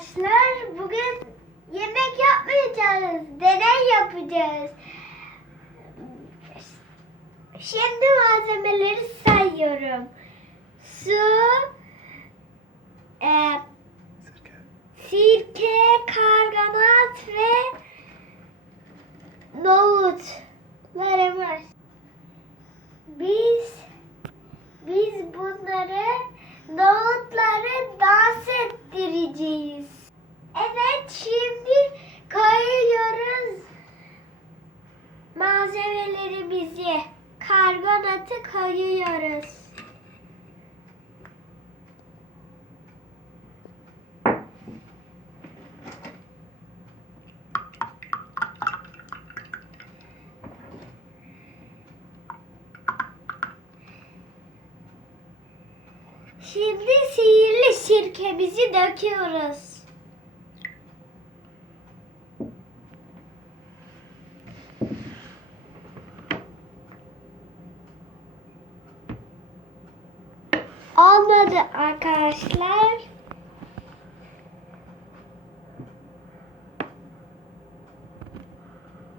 arkadaşlar. Bugün yemek yapmayacağız. Deney yapacağız. Şimdi malzemeleri sayıyorum. Su, e, sirke, karganat ve nohutlarımız. Biz biz bunları nohutları dans. Evet şimdi koyuyoruz malzemelerimizi. Karbonatı koyuyoruz. Şimdi sihirli sirkemizi döküyoruz. Olmadı arkadaşlar.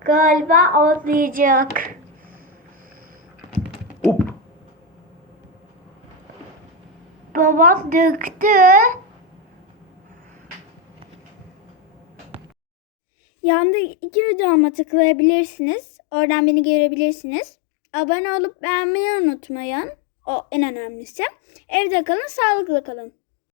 Galiba olmayacak. Hop. Babam döktü. Yanda iki videoma tıklayabilirsiniz. Oradan beni görebilirsiniz. Abone olup beğenmeyi unutmayın. O en önemlisi. Evde kalın, sağlıklı kalın.